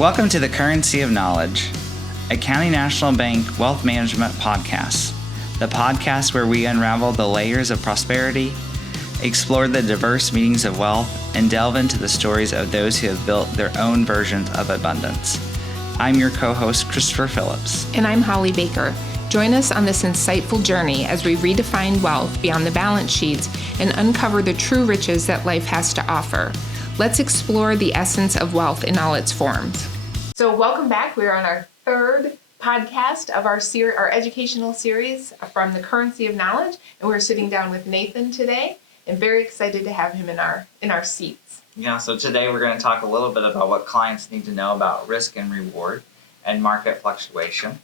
Welcome to the Currency of Knowledge, a County National Bank wealth management podcast, the podcast where we unravel the layers of prosperity, explore the diverse meanings of wealth, and delve into the stories of those who have built their own versions of abundance. I'm your co-host, Christopher Phillips. And I'm Holly Baker. Join us on this insightful journey as we redefine wealth beyond the balance sheets and uncover the true riches that life has to offer. Let's explore the essence of wealth in all its forms. So welcome back. We're on our third podcast of our educational series from the Currency of Knowledge, and we're sitting down with Nathan today, and very excited to have him in our seats. Yeah, so today we're going to talk a little bit about what clients need to know about risk and reward and market fluctuation.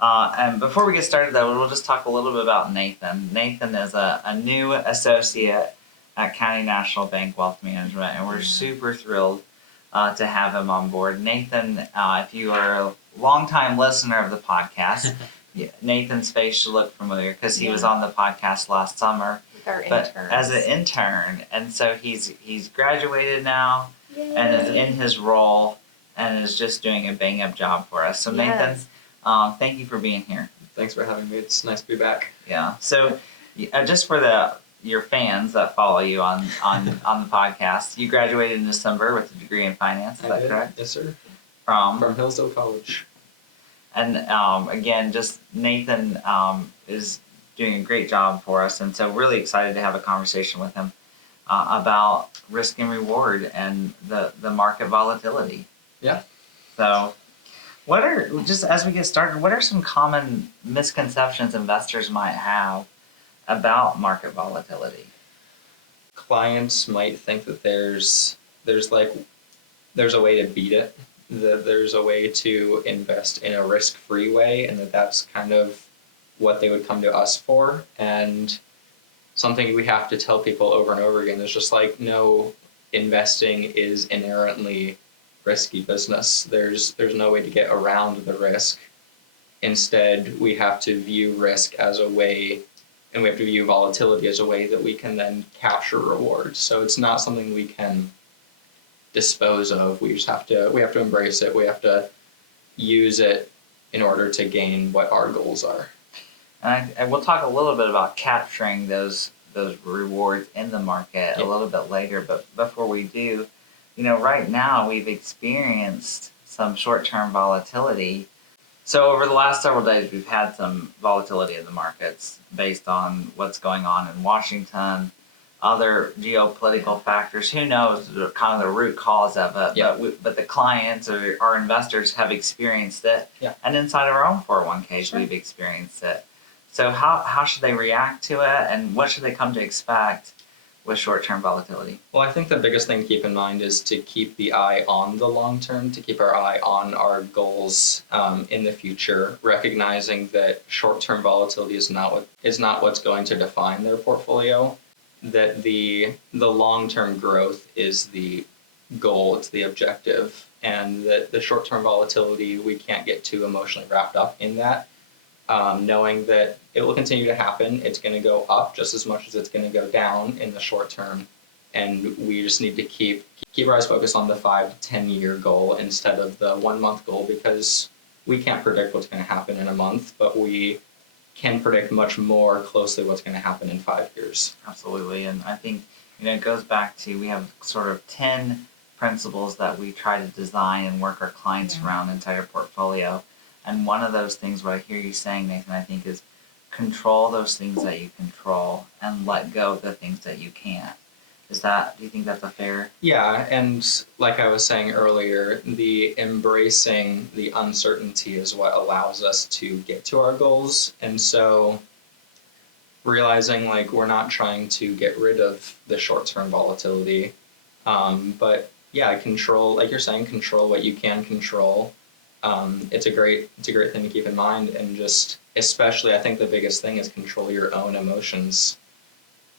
And before we get started, though, we'll just talk a little bit about Nathan. Nathan is a new associate at County National Bank Wealth Management, and we're super thrilled to have him on board. Nathan, if you are a longtime listener of the podcast, Nathan's face should look familiar because he was on the podcast last summer. But as an intern, and so he's graduated now. Yay. And is in his role and is just doing a bang-up job for us. So Nathan, thank you for being here. Thanks for having me. It's nice to be back. Yeah. So just for your fans that follow you on the podcast, you graduated in December with a degree in finance. Is that correct? Yes, sir. From Hillsdale College. And again, just Nathan is doing a great job for us, and so really excited to have a conversation with him about risk and reward and the market volatility. Yeah. So just as we get started, what are some common misconceptions investors might have about market volatility? Clients might think that there's a way to beat it, that there's a way to invest in a risk-free way, and that's kind of what they would come to us for. And something we have to tell people over and over again is just like, no, investing is inherently risky business. There's no way to get around the risk. Instead, we have to view risk as a way, and we have to view volatility as a way that we can then capture reward. So it's not something we can dispose of. We have to embrace it. We have to use it in order to gain what our goals are. And we'll talk a little bit about capturing those rewards in the market a little bit later. But before we do, right now we've experienced some short-term volatility. So over the last several days, we've had some volatility in the markets based on what's going on in Washington, other geopolitical factors. Who knows kind of the root cause of it? Yeah. But the clients or our investors have experienced it. Yeah. And inside of our own 401ks, we've experienced it. So how should they react to it, and what should they come to expect with short-term volatility? Well, I think the biggest thing to keep in mind is to keep the eye on the long term, to keep our eye on our goals in the future, recognizing that short-term volatility is not what's going to define their portfolio, that the long-term growth is the goal, it's the objective, and that the short-term volatility, we can't get too emotionally wrapped up in that. Knowing that it will continue to happen, it's going to go up just as much as it's going to go down in the short term, and we just need to keep our eyes focused on the 5 to 10 year goal instead of the 1 month goal, because we can't predict what's going to happen in a month, but we can predict much more closely what's going to happen in 5 years. Absolutely, and I think it goes back to, we have sort of 10 principles that we try to design and work our clients around inside our portfolio. And one of those things, what I hear you saying, Nathan, I think is control those things that you control and let go of the things that you can't. Do you think that's a fair? Yeah, and like I was saying earlier, the embracing the uncertainty is what allows us to get to our goals. And so realizing we're not trying to get rid of the short-term volatility, but control, like you're saying, control what you can control. It's a great thing to keep in mind, and just especially I think the biggest thing is control your own emotions,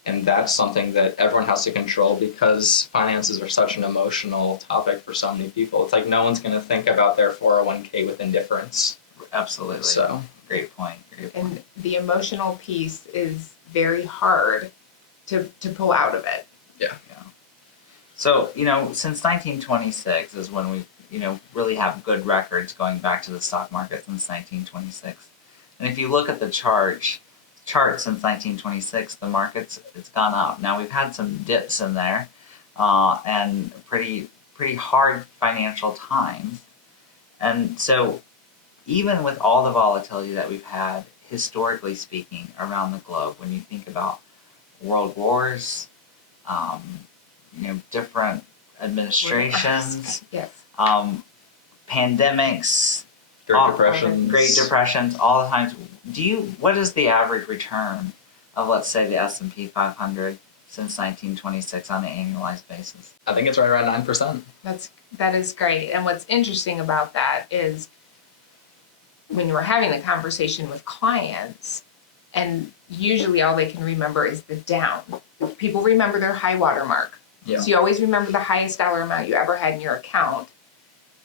and that's something that everyone has to control because finances are such an emotional topic for so many people. It's like no one's going to think about their 401k with indifference. Absolutely. So great point. And the emotional piece is very hard to pull out of it. Yeah. So since 1926 is when really have good records going back to the stock market since 1926. And if you look at the chart since 1926, the it's gone up. Now we've had some dips in there, and pretty hard financial times. And so even with all the volatility that we've had, historically speaking, around the globe, when you think about world wars, different administrations, yes, pandemics, Great Depressions, all the times. What is the average return of, let's say, the S&P 500 since 1926 on an annualized basis? I think it's right around 9%. That is great. And what's interesting about that is when we're having the conversation with clients, and usually all they can remember is the down. People remember their high water mark. Yeah. So you always remember the highest dollar amount you ever had in your account.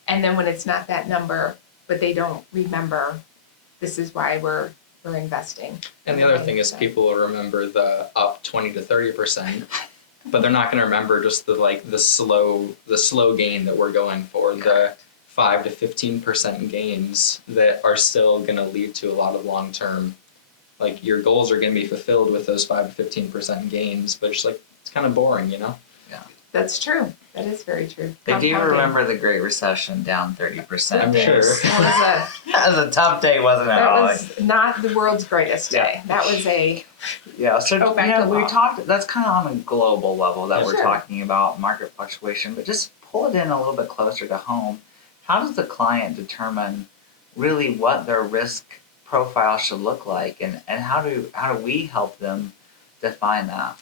And then when it's not that number, but they don't remember, this is why we're investing. And the other thing is people will remember the up 20 to 30%, but they're not going to remember just the slow gain that we're going for, the 5 to 15% gains that are still going to lead to a lot of long-term, like your goals are going to be fulfilled with those 5 to 15% gains, but it's kind of boring, Yeah. That's true. That is very true. They do remember the Great Recession down 30%. I'm sure. That was a tough day, wasn't it? That was not the world's greatest day. That was a So we talked. That's kind of on a global level that we're Sure. talking about market fluctuation, but just pull it in a little bit closer to home. How does the client determine really what their risk profile should look like, and how do we help them define that?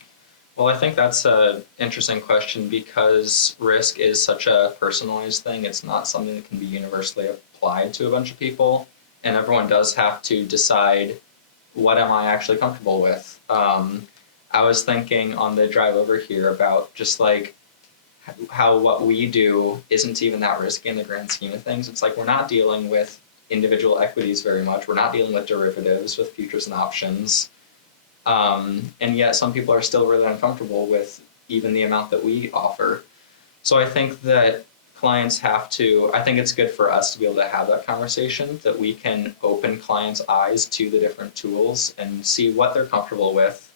Well, I think that's an interesting question because risk is such a personalized thing. It's not something that can be universally applied to a bunch of people, and everyone does have to decide, what am I actually comfortable with? I was thinking on the drive over here about just how what we do isn't even that risky in the grand scheme of things. It's we're not dealing with individual equities very much. We're not dealing with derivatives, with futures and options. And yet some people are still really uncomfortable with even the amount that we offer. So I think that clients I think it's good for us to be able to have that conversation, that we can open clients' eyes to the different tools and see what they're comfortable with.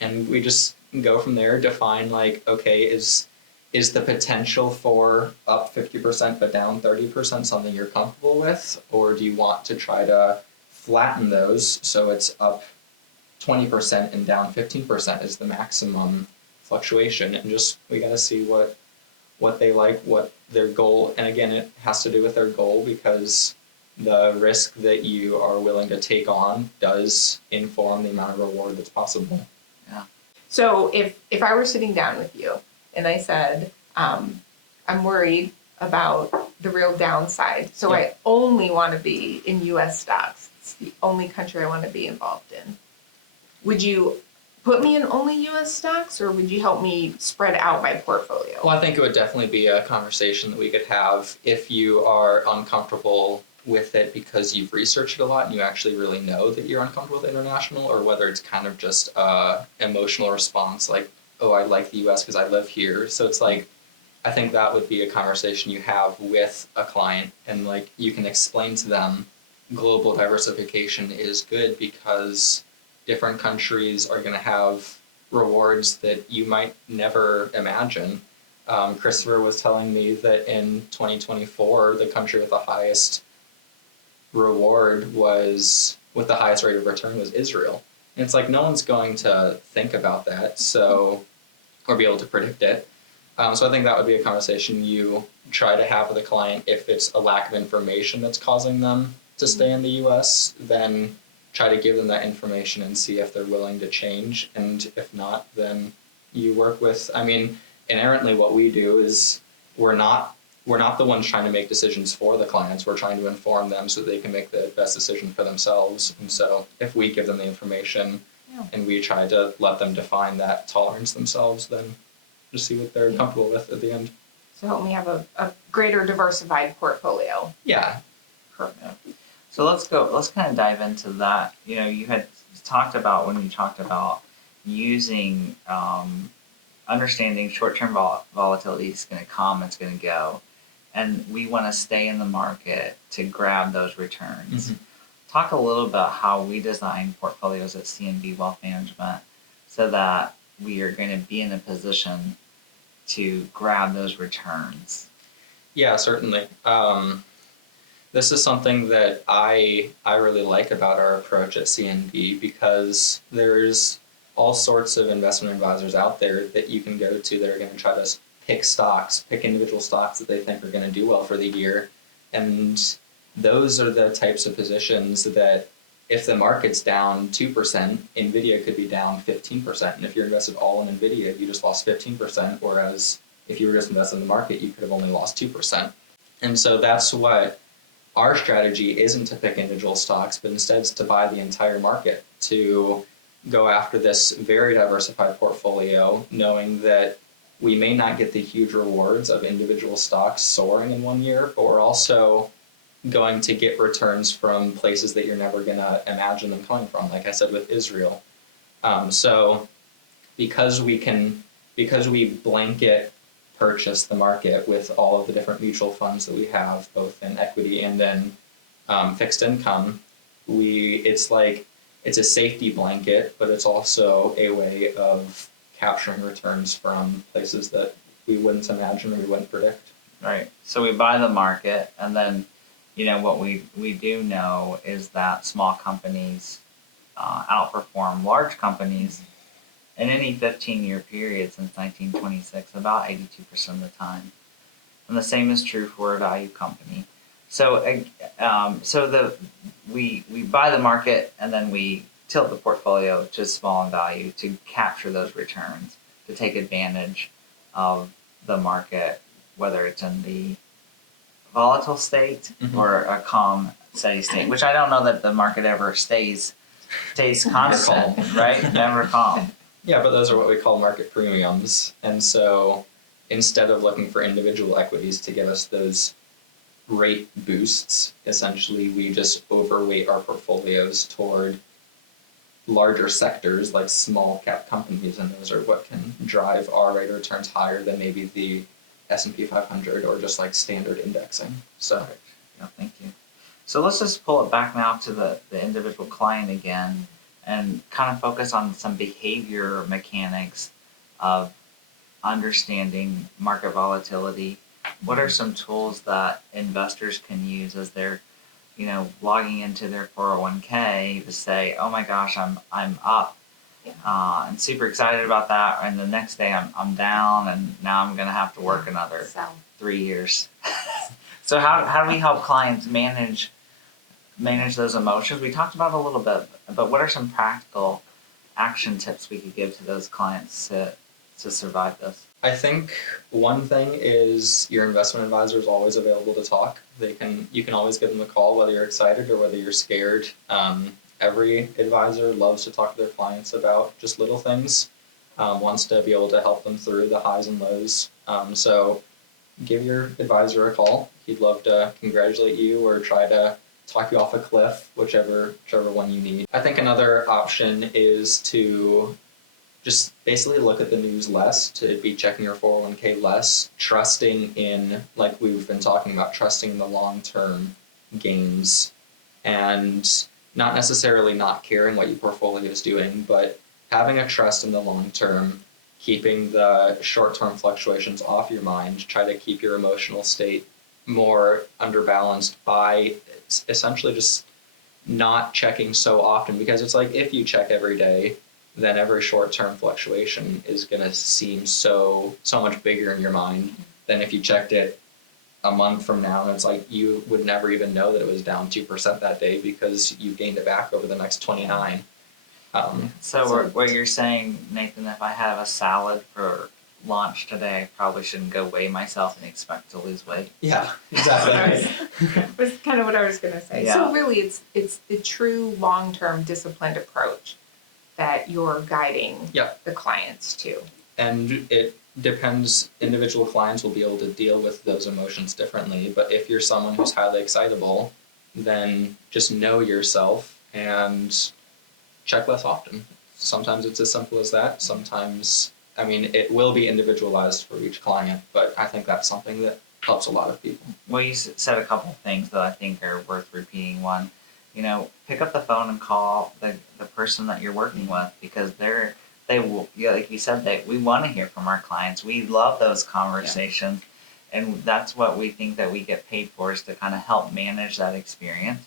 And we just go from there, define okay, is the potential for up 50% but down 30% something you're comfortable with? Or do you want to try to flatten those so it's up 20% and down 15% is the maximum fluctuation? And just, we got to see what they like, what their goal, and again, it has to do with their goal because the risk that you are willing to take on does inform the amount of reward that's possible. Yeah. So if I were sitting down with you and I said, I'm worried about the real downside, so I only want to be in U.S. stocks. It's the only country I want to be involved in. Would you put me in only U.S. stocks, or would you help me spread out my portfolio? Well, I think it would definitely be a conversation that we could have if you are uncomfortable with it because you've researched it a lot and you actually really know that you're uncomfortable with international, or whether it's kind of just an emotional response oh, I like the U.S. because I live here. So it's I think that would be a conversation you have with a client, and you can explain to them global diversification is good because different countries are going to have rewards that you might never imagine. Christopher was telling me that in 2024, the country with the highest reward with the highest rate of return was Israel. And it's no one's going to think about that, or be able to predict it. So I think that would be a conversation you try to have with a client. If it's a lack of information that's causing them to stay in the U.S., then try to give them that information and see if they're willing to change. And if not, then you work with, inherently what we do is we're not the ones trying to make decisions for the clients. We're trying to inform them so that they can make the best decision for themselves. And so if we give them the information and we try to let them define that tolerance themselves, then just see what they're comfortable with at the end. So help me have a greater diversified portfolio. Yeah. Perfect. So let's kind of dive into that. You had talked about when you talked about using, understanding short-term volatility is going to come, it's going to go. and we want to stay in the market to grab those returns. Talk a little about how we design portfolios at CNB Wealth Management so that we are going to be in a position to grab those returns. Yeah, certainly. This is something that I really like about our approach at CNB, because there's all sorts of investment advisors out there that you can go to that are going to try to pick individual stocks that they think are going to do well for the year. And those are the types of positions that if the market's down 2%, NVIDIA could be down 15%. And if you're invested all in NVIDIA, you just lost 15%, whereas if you were just invested in the market, you could have only lost 2%. And so that's what our strategy isn't, to pick individual stocks, but instead it's to buy the entire market, to go after this very diversified portfolio, knowing that we may not get the huge rewards of individual stocks soaring in 1 year, but we're also going to get returns from places that you're never going to imagine them coming from, like I said with Israel. So because we blanket purchase the market with all of the different mutual funds that we have, both in equity and in fixed income, it's a safety blanket, but it's also a way of capturing returns from places that we wouldn't imagine or we wouldn't predict. Right. So we buy the market, and then, what we do know is that small companies outperform large companies in any 15-year period since 1926, about 82% of the time. And the same is true for a value company. So we buy the market, and then we tilt the portfolio to small in value to capture those returns, to take advantage of the market, whether it's in the volatile state or a calm, steady state, which I don't know that the market ever stays constant, right? Never calm. Yeah, but those are what we call market premiums. And so instead of looking for individual equities to give us those rate boosts, essentially we just overweight our portfolios toward larger sectors like small cap companies, and those are what can drive our rate of returns higher than maybe the S&P 500 or just like standard indexing. So, yeah, thank you. So let's just pull it back now to the individual client again, and kind of focus on some behavior mechanics of understanding market volatility. What are some tools that investors can use as they're, logging into their 401k to say, oh my gosh, I'm up, and super excited about that, and the next day I'm down, and now I'm going to have to work another 3 years. So how do we help clients manage those emotions? We talked about it a little bit, but what are some practical action tips we could give to those clients to survive this? I think one thing is your investment advisor is always available to talk. You can always give them a call, whether you're excited or whether you're scared. Every advisor loves to talk to their clients about just little things, wants to be able to help them through the highs and lows. So give your advisor a call. He'd love to congratulate you or try to talk you off a cliff, whichever one you need. I think another option is to just basically look at the news less, to be checking your 401k less, trusting in, like we've been talking about, trusting in the long-term gains, and not necessarily not caring what your portfolio is doing, but having a trust in the long term, keeping the short-term fluctuations off your mind, try to keep your emotional state more underbalanced by essentially just not checking so often, because it's like if you check every day, then every short-term fluctuation is going to seem so much bigger in your mind than if you checked it a month from now, and it's like you would never even know that it was down 2% that day because you gained it back over the next 29. So what you're saying, Nathan, if I have a salad for lunch today, I probably shouldn't go weigh myself and expect to lose weight. Yeah, exactly. Was kind of what I was going to say. Yeah. So really, it's the true long-term disciplined approach that you're guiding the clients to. And it depends, individual clients will be able to deal with those emotions differently, but if you're someone who's highly excitable, then just know yourself and check less often. Sometimes it's as simple as that. Sometimes, it will be individualized for each client, but I think that's something that helps a lot of people. Well, you said a couple of things that I think are worth repeating. One, pick up the phone and call the person that you're working with, because they will, yeah, like you said, we want to hear from our clients. We love those conversations, and that's what we think that we get paid for, is to kind of help manage that experience.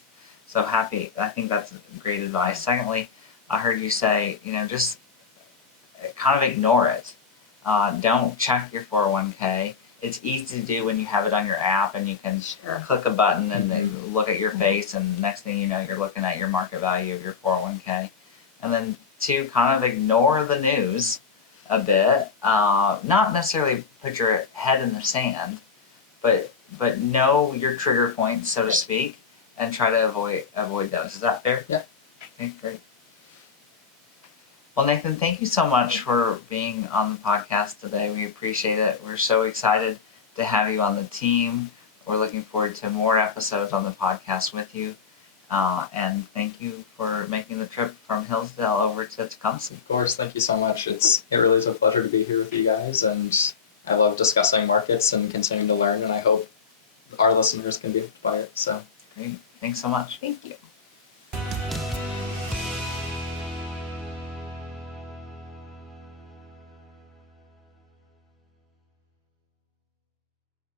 So happy. I think that's great advice. Secondly, I heard you say, just kind of ignore it. Don't check your 401k. It's easy to do when you have it on your app and you can click a button and they look at your face, and next thing you know, you're looking at your market value of your 401k. And then two, kind of ignore the news a bit. Not necessarily put your head in the sand, but know your trigger points, so to speak, and try to avoid those. Is that fair? Yeah. Okay, great. Well, Nathan, thank you so much for being on the podcast today. We appreciate it. We're so excited to have you on the team. We're looking forward to more episodes on the podcast with you. And thank you for making the trip from Hillsdale over to Tecumseh. Of course, thank you so much. It really is a pleasure to be here with you guys, and I love discussing markets and continuing to learn, and I hope our listeners can be inspired. So great. Thanks so much. Thank you.